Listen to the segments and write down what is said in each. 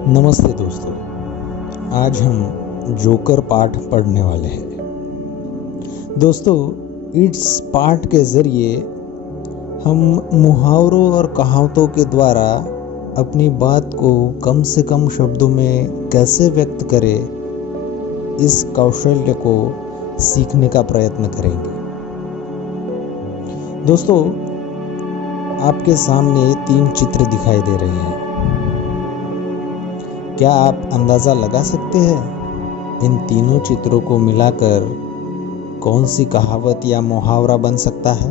नमस्ते दोस्तों। आज हम जोकर पाठ पढ़ने वाले हैं। दोस्तों, इस पाठ के ज़रिए हम मुहावरों और कहावतों के द्वारा अपनी बात को कम से कम शब्दों में कैसे व्यक्त करें, इस कौशल्य को सीखने का प्रयत्न करेंगे। दोस्तों, आपके सामने 3 चित्र दिखाई दे रहे हैं। क्या आप अंदाज़ा लगा सकते हैं इन तीनों चित्रों को मिलाकर कौन सी कहावत या मुहावरा बन सकता है?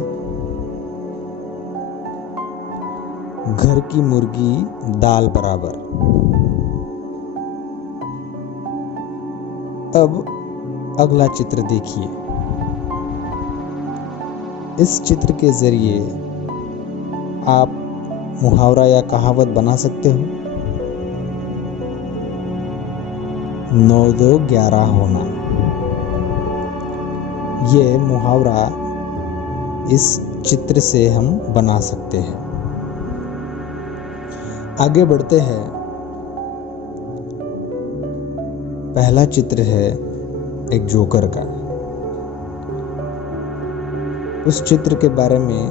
घर की मुर्गी दाल बराबर। अब अगला चित्र देखिए। इस चित्र के जरिए आप मुहावरा या कहावत बना सकते हो। 9-2-11 होना, ये मुहावरा इस चित्र से हम बना सकते हैं। आगे बढ़ते हैं। पहला चित्र है एक जोकर का। उस चित्र के बारे में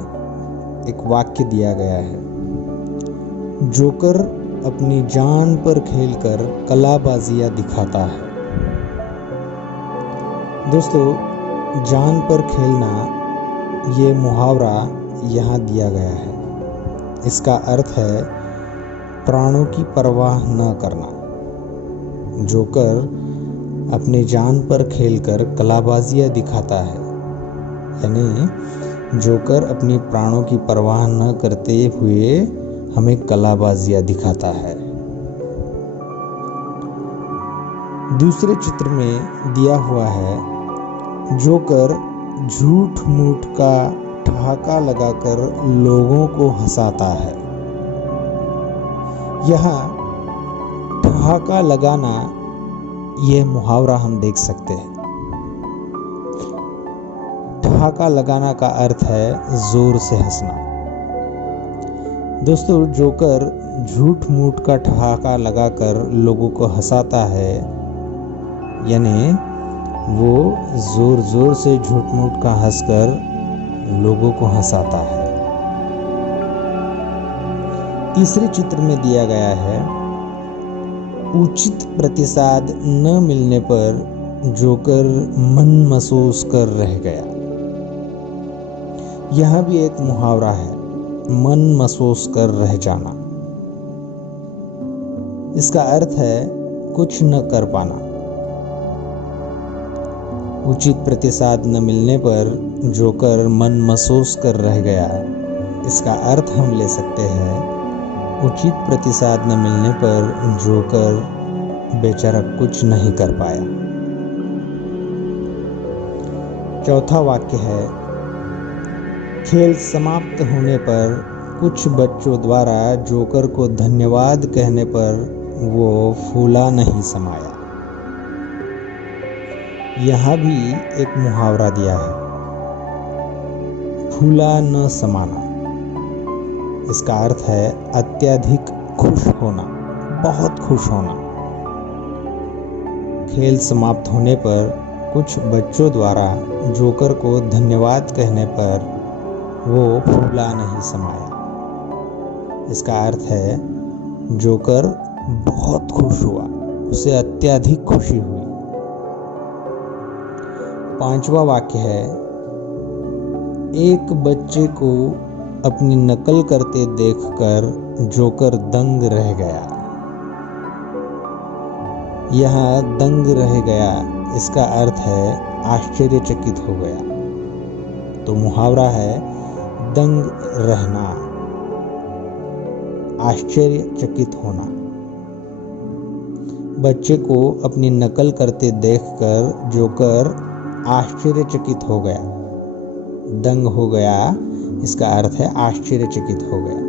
एक वाक्य दिया गया है। जोकर अपनी जान पर खेलकर कलाबाजियां दिखाता है। दोस्तों, जान पर खेलना ये मुहावरा यहाँ दिया गया है। इसका अर्थ है प्राणों की परवाह न करना। जोकर अपनी जान पर खेलकर कलाबाजियां दिखाता है, यानी जोकर अपनी प्राणों की परवाह न करते हुए हमें कलाबाजियां दिखाता है। दूसरे चित्र में दिया हुआ है, जोकर झूठ मूठ का ठहाका लगाकर लोगों को हंसाता है। यहाँ ठहाका लगाना ये मुहावरा हम देख सकते हैं। ठहाका लगाना का अर्थ है जोर से हंसना। दोस्तों, जोकर झूठ मूठ का ठहाका लगाकर लोगों को हंसाता है, यानी वो जोर जोर से झूठ मूठ का हंसकर लोगों को हंसाता है। तीसरे चित्र में दिया गया है, उचित प्रतिसाद न मिलने पर जोकर मन महसूस कर रह गया। यह भी एक मुहावरा है, मन महसूस कर रह जाना। इसका अर्थ है कुछ न कर पाना। उचित प्रतिसाद न मिलने पर जोकर मन महसूस कर रह गया। इसका अर्थ हम ले सकते हैं, उचित प्रतिसाद न मिलने पर जोकर बेचारा कुछ नहीं कर पाया। चौथा वाक्य है, खेल समाप्त होने पर कुछ बच्चों द्वारा जोकर को धन्यवाद कहने पर वो फूला नहीं समाया। यहाँ भी एक मुहावरा दिया है, फूला न समाना। इसका अर्थ है अत्यधिक खुश होना, बहुत खुश होना। खेल समाप्त होने पर कुछ बच्चों द्वारा जोकर को धन्यवाद कहने पर वो फूला नहीं समाया। इसका अर्थ है जोकर बहुत खुश हुआ, उसे अत्यधिक खुशी हुई। पांचवा वाक्य है, एक बच्चे को अपनी नकल करते देखकर जोकर दंग रह गया। यहाँ दंग रह गया, इसका अर्थ है आश्चर्यचकित हो गया। तो मुहावरा है दंग रहना, आश्चर्यचकित होना। बच्चे को अपनी नकल करते देखकर जोकर आश्चर्यचकित हो गया। दंग हो गया, इसका अर्थ है आश्चर्यचकित हो गया।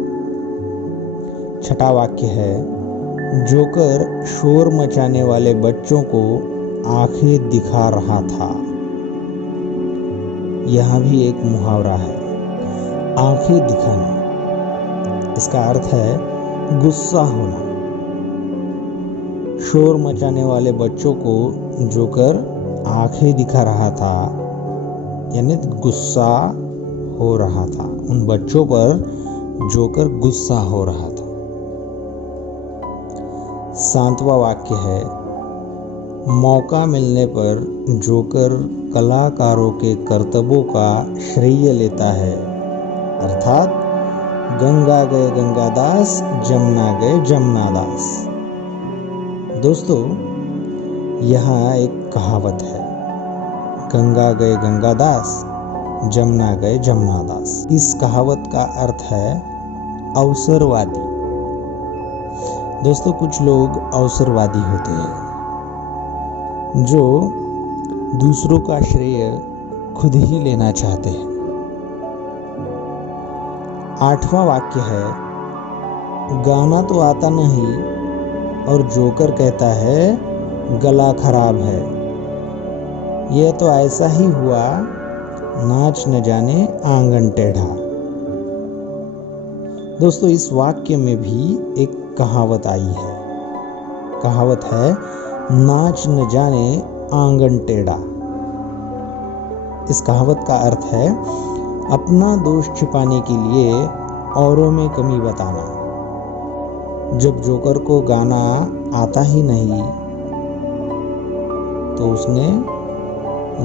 छठा वाक्य है, जोकर शोर मचाने वाले बच्चों को आंखें दिखा रहा था। यहाँ भी एक मुहावरा है, आंखें दिखाना। इसका अर्थ है गुस्सा होना। शोर मचाने वाले बच्चों को जोकर आंखें दिखा रहा था, यानी गुस्सा हो रहा था। उन बच्चों पर जोकर गुस्सा हो रहा था। 7वां वाक्य है, मौका मिलने पर जोकर कलाकारों के करतबों का श्रेय लेता है, अर्थात गंगा गए गंगादास, जमुना गए जमुनादास। दोस्तों, यहाँ एक कहावत है, गंगा गए गंगादास, जमुना गए जमुनादास। इस कहावत का अर्थ है अवसरवादी। दोस्तों, कुछ लोग अवसरवादी होते हैं जो दूसरों का श्रेय खुद ही लेना चाहते हैं। 8वां वाक्य है, गाना तो आता नहीं और जोकर कहता है गला खराब है। यह तो ऐसा ही हुआ, नाच न जाने आंगन टेढ़ा। दोस्तों, इस वाक्य में भी एक कहावत आई है। कहावत है, नाच न जाने आंगन टेढ़ा। इस कहावत का अर्थ है अपना दोष छिपाने के लिए औरों में कमी बताना। जब जोकर को गाना आता ही नहीं तो उसने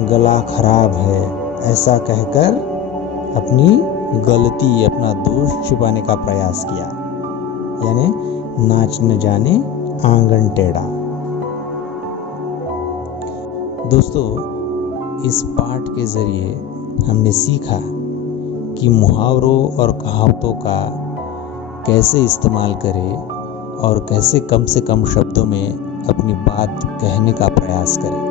गला खराब है ऐसा कहकर अपनी गलती, अपना दोष छिपाने का प्रयास किया, यानी नाच न जाने आंगन टेढ़ा। दोस्तों, इस पाठ के जरिए हमने सीखा कि मुहावरों और कहावतों का कैसे इस्तेमाल करें और कैसे कम से कम शब्दों में अपनी बात कहने का प्रयास करें।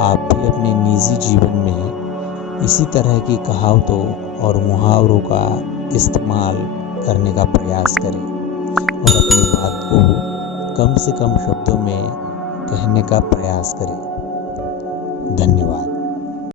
आप भी अपने निजी जीवन में इसी तरह की कहावतों और मुहावरों का इस्तेमाल करने का प्रयास करें और अपनी बात को कम से कम शब्दों में कहने का प्रयास करें। धन्यवाद।